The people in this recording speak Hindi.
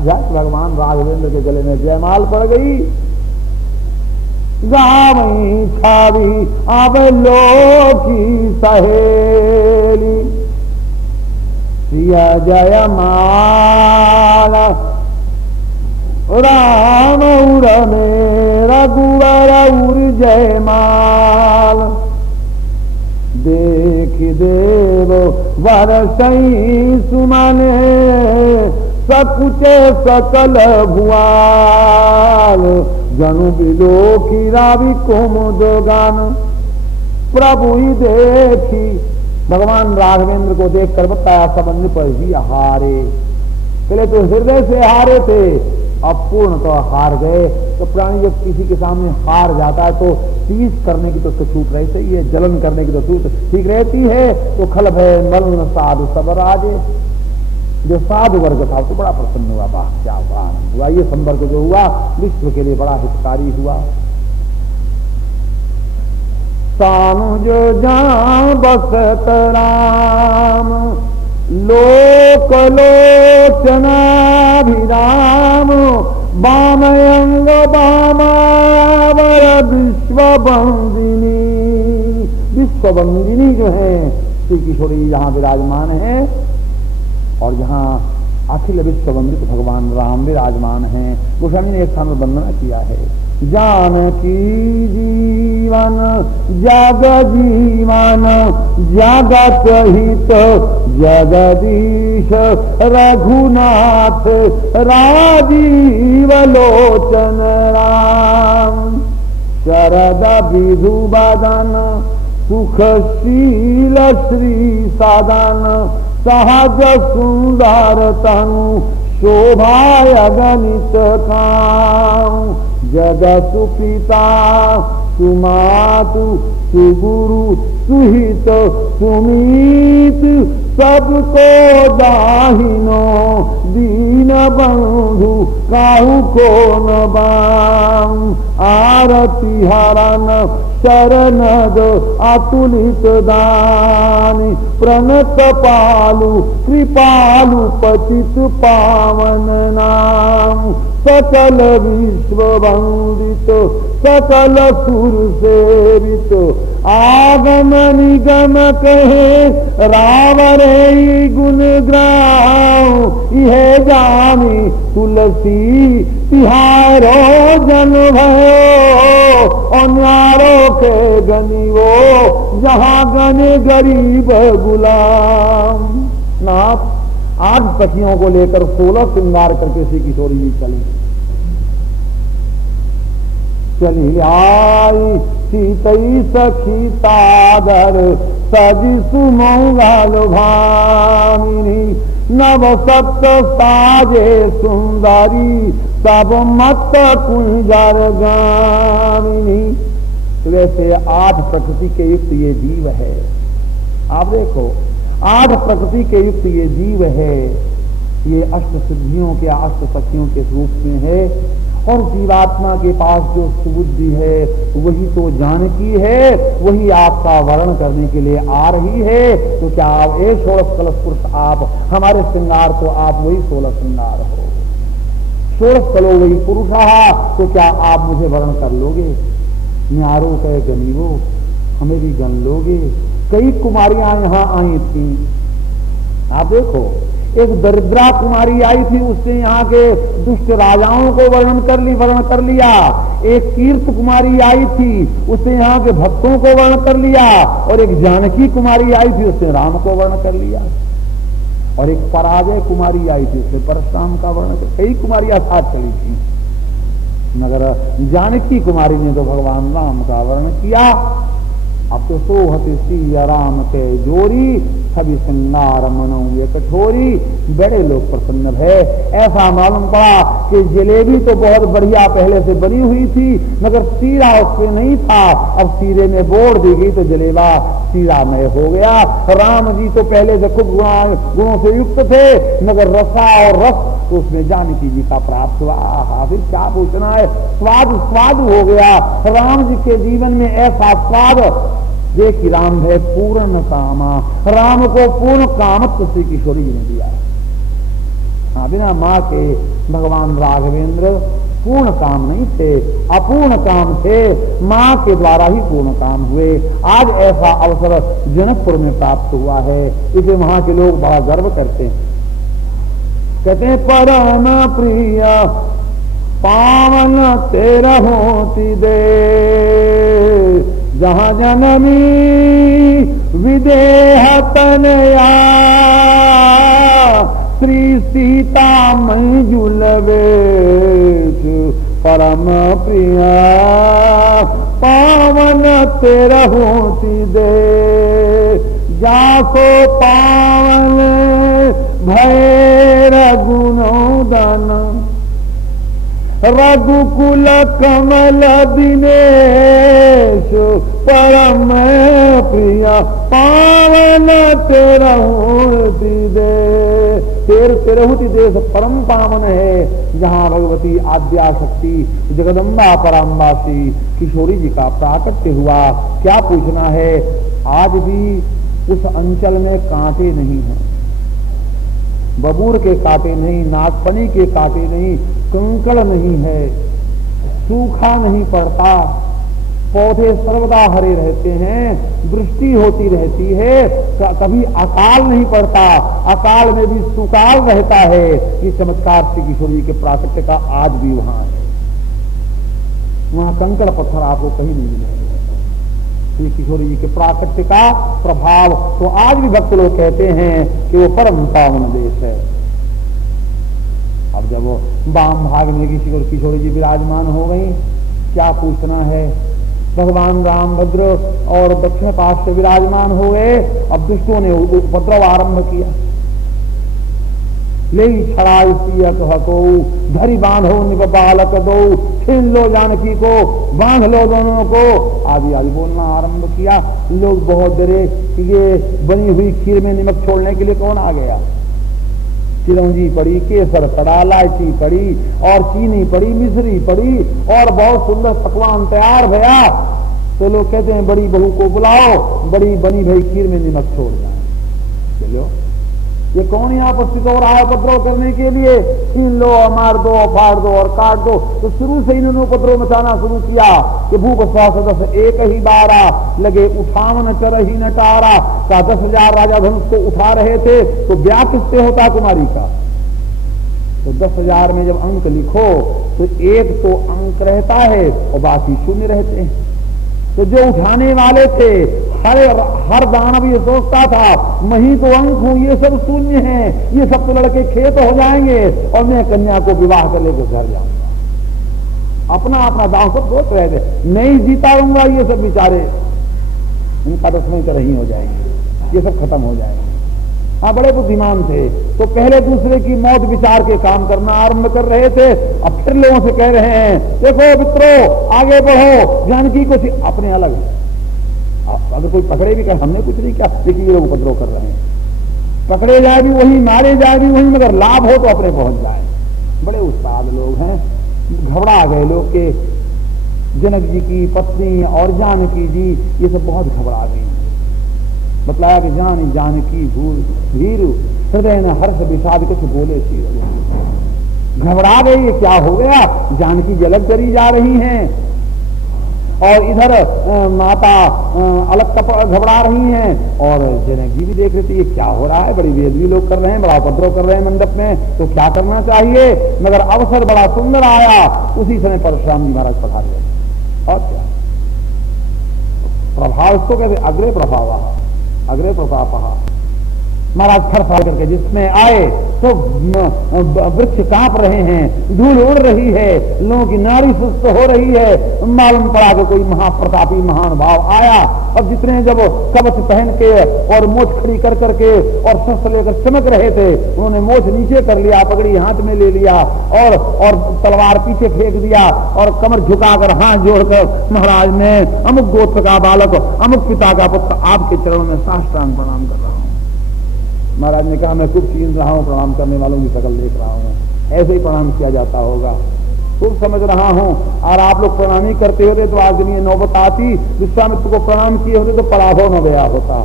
झट भगवान राघवेंद्र के गले में जयमाल पड़ गई। गावई छावी अब लो की सहेली सिया जयमाल राम उड़ने रघुवर उर जयमाल देख देव वरसई सुमने सकुचे सकल भुआल जनु बिलो की रावि कुमुद गान। प्रभु ही देखी भगवान राघवेंद्र को देखकर बताया संबंध पर ही हारे। पहले तो हृदय से हारे थे, अब पूर्ण तो हार गए। तो प्राणी जब किसी के सामने हार जाता है तो तीस करने की तो उसको छूट रहती ही है, जलन करने की तो छूट ठीक रहती है। तो खल भय मलन साधु सब राजे, जो साधु वर्ग था तो बड़ा प्रसन्न हुआ, वाह क्या बड़ा आनंद हुआ। ये संपर्क जो हुआ विश्व के लिए बड़ा हितकारी हुआ। सानुज जान बसत राम लोक लोचनाभिराम बामयंग बामावर विश्वबंदिनी। विश्वबंदिनी जो है श्री किशोरी यहाँ विराजमान है और यहाँ अखिल विश्व वंदित भगवान राम विराजमान हैं। गोस्वामी ने एक स्थान पर वंदना किया है। जानकी जीवन जग जीवन जगत हित जगदीश रघुनाथ राजीव लोचन राम शरद विधु बदन सुखशील श्री सदन सहज सुंदर तनु शोभाय गणित काम जग सुपिता सुमातु सुगुरु सुहित सुमीत सबको दाहिनो दीन बंधु काहू को न बाम आरती हरन शरणद अतुलित दानी प्रणत पालु कृपालु पतित पावन नाम सकल विश्व वंदित सकल सुर सेवित आगम निगम कहे रावरे गुण ग्राम यह जानी तुलसी तिहारो जन भयो अन्यारो के गनी वो जहाँ गने गरीब गुलाम। नाथ 8 सखियों को लेकर 16 श्रृंगार करके श्री किशोरी जी चली आई सीतई सखी सादर सजी सुमंगल भामिनी नव सप्त साजे सुंदरी सब मत कुंजर गामिनी। तो वैसे 8 प्रकृति के युक्त ये जीव है। आप देखो 8 प्रकृति के युक्त ये जीव है, ये अष्ट सिद्धियों के अष्ट सखियों के रूप में है। और जीवात्मा के पास जो सुबुद्धि है वही तो जानकी है, वही आपका वर्ण करने के लिए आ रही है। तो क्या आप 16 कलश पुरुष आप हमारे श्रृंगार तो आप वही 16 श्रृंगार हो। 16 कलो वही पुरुष तो क्या आप मुझे वर्ण कर लोगे। न्यारो कहे गनीवो हमें भी गन लोगे। कई कुमारियां यहाँ आई थी। आप देखो एक दरिद्रा कुमारी आई थी, उसने यहाँ के दुष्ट राजाओं को वर्ण कर लिया। एक कीर्त कुमारी आई थी, उसने यहाँ के भक्तों को वर्ण कर लिया। और एक जानकी कुमारी आई थी, उसने राम को वर्ण कर लिया। और एक पराजय कुमारी आई थी, उसने परशुराम का वर्ण कर। कई कुमारियां साथ चली थी, मगर जानकी कुमारी ने तो भगवान राम का वर्ण किया। अब तो सोहत सिया राम के जोरी सभी श्रृंगार मनो ये कठोरी। बड़े लोग प्रसन्न है। ऐसा मालूम पड़ा कि जलेबी तो बहुत बढ़िया पहले से बनी हुई थी, मगर सीरा उसमें नहीं था। अब सीरे में बोड़ दी गई तो जलेबा सीरामय हो गया। राम जी तो पहले से खूब गुणों से युक्त थे, मगर रसा और रस तो उसमें जानकी जी का प्राप्त हुआ। फिर क्या पूछना है, स्वाद हो गया। राम जी के जीवन में ऐसा स्वाद देखी। राम है पूर्ण कामा, राम को पूर्ण कामत्व श्री किशोरी जी ने दिया। हाँ, बिना माँ के भगवान राघवेंद्र पूर्ण काम नहीं थे, अपूर्ण काम थे, मां के द्वारा ही पूर्ण काम हुए। आज ऐसा अवसर जनकपुर में प्राप्त हुआ है, इसे वहां के लोग बड़ा गर्व करते हैं। कहते हैं परम प्रिय पावन तेरा होती दे, जहां जनमी विदेह तनया, श्री सीता मई जुलवे परम प्रिया पावन तेरा होती दे, जासो पावन भय रघुनंदन, रघुकुल कमल दिनेश परम प्रिया पावन तेरा होती दे। तेरहुति देश परम पावन है, जहाँ भगवती आद्या शक्ति जगदम्बा पराम्बासी किशोरी जी का प्राकट्य हुआ। क्या पूछना है, आज भी उस अंचल में कांटे नहीं हैं, बबूर के कांटे नहीं, नागपनी के कांटे नहीं, कंकड़ नहीं है, सूखा नहीं पड़ता, पौधे सर्वदा हरे रहते हैं, वृष्टि होती रहती है, कभी अकाल नहीं पड़ता, अकाल में भी सुकाल रहता है। ये चमत्कार श्री किशोर जी के प्राकट्य का आज भी वहां है। वहां कंकड़ पत्थर आपको कहीं नहीं मिलेगा। श्री किशोर जी के प्राकट्य का प्रभाव तो आज भी भक्त लोग कहते हैं कि वो परम पावन देश है। अब जब वो वाम भाग में किशोरी जी विराजमान हो गई, क्या पूछना है, भगवान रामभद्र और दक्षिण पाश से विराजमान हो गए। अब दुष्टों ने उपद्रव आरंभ किया, ले छड़ाई को धरी बांधो निप बालक दो, छीन लो जानकी को, बांध लो दोनों को, आदि आदि बोलना आरंभ किया। लोग बहुत डरे कि ये बनी हुई खीर में नमक छोड़ने के लिए कौन आ गया। चिरौंजी पड़ी, केसर पड़ा, इलायची पड़ी और चीनी पड़ी, मिश्री पड़ी और बहुत सुंदर पकवान तैयार भया। तो लोग कहते हैं बड़ी बहू को बुलाओ, बड़ी बनी भाई खीर में नमक छोड़ जाए। चलो ये कौन यहाँ उपस्थित हो रहा है उपद्रव करने के लिए, छीन लो, मार दो, फाड़ दो और काट दो। तो शुरू से इन्होंने उपद्रव मचाना शुरू किया कि भूप सदस्य एक ही बारा, लगे उठावन चर ही नटारा। का 10,000 राजा धनुष को उठा रहे थे, तो ब्याह किससे होता कुमारी का। तो 10,000 में जब अंक लिखो तो एक तो अंक रहता है और बाकी शून्य रहते हैं। तो जो उठाने वाले थे, हर दानव ये सोचता था मैं ही तो अंक हूं, ये सब शून्य हैं, ये सब तो लड़के खेत हो जाएंगे और मैं कन्या को विवाह कर लेकर घर जाऊंगा। अपना अपना दांव सब सोच रहे थे, नहीं जीता रहूंगा, ये सब बेचारे उनका 10वें तरह ही हो जाएंगे, ये सब खत्म हो जाएंगे। हाँ, बड़े बुद्धिमान थे, तो पहले दूसरे की मौत विचार के काम करना आरंभ कर रहे थे। अब फिर लोगों से कह रहे हैं देखो मित्रों आगे बढ़ो, जानकी को अपने अलग है। अगर कोई पकड़े भी कर, हमने कुछ नहीं किया, लेकिन ये लोग उपद्रव कर रहे हैं। पकड़े जाए भी वही, मारे जाए भी वही, मगर लाभ हो तो अपने पहुंच जाए। बड़े उस्ताद लोग हैं। घबरा गए लोग के जनक जी की पत्नी और जानकी जी ये सब बहुत घबरा गई। बतलाया कि जानकी भीरु हृदय न हर्ष विषाद कुछ बोले सी। घबरा गई, ये क्या हो गया। जानकी जलक करी जा रही हैं और इधर माता अलग घबरा रही हैं और जनक जी भी देख रहे थे ये क्या हो रहा है। बड़ी बेदबी लोग कर रहे हैं, बड़ा उपद्रव कर रहे हैं मंडप में, तो क्या करना चाहिए। मगर अवसर बड़ा सुंदर आया, उसी समय परशुराम जी महाराज पधार गए। और क्या प्रभाव इसको कहते, अग्रे प्रभाव, अग्रे प्रताप। महाराज फर फर करके जिसमें आए तो वृक्ष कांप रहे हैं, धूल उड़ रही है, लोगों की नारी सुस्त हो रही है। मालूम पड़ा कि कोई महाप्रतापी महान भाव आया। अब जितने जब कवच पहन के और मोछ खड़ी कर करके और शस्त्र लेकर चमक रहे थे, उन्होंने मोछ नीचे कर लिया, पगड़ी हाथ में ले लिया और तलवार पीछे फेंक दिया और कमर झुकाकर हाथ जोड़कर महाराज ने अमुक गोत्र का बालक, अमुक पिता का पुत्र, आपके चरणों में साष्टांग प्रणाम कर रहा हूं। महाराज ने कहा मैं खूब छीन रहा हूं, प्रणाम करने वालों की शकल देख रहा हूं, ऐसे ही प्रणाम किया जाता होगा, खूब समझ रहा हूं। और आप लोग प्रणाम ही करते होते तो आज दिन ये नौबत आती, विश्वामित्र को प्रणाम किए होते तो पराभव न गया होता।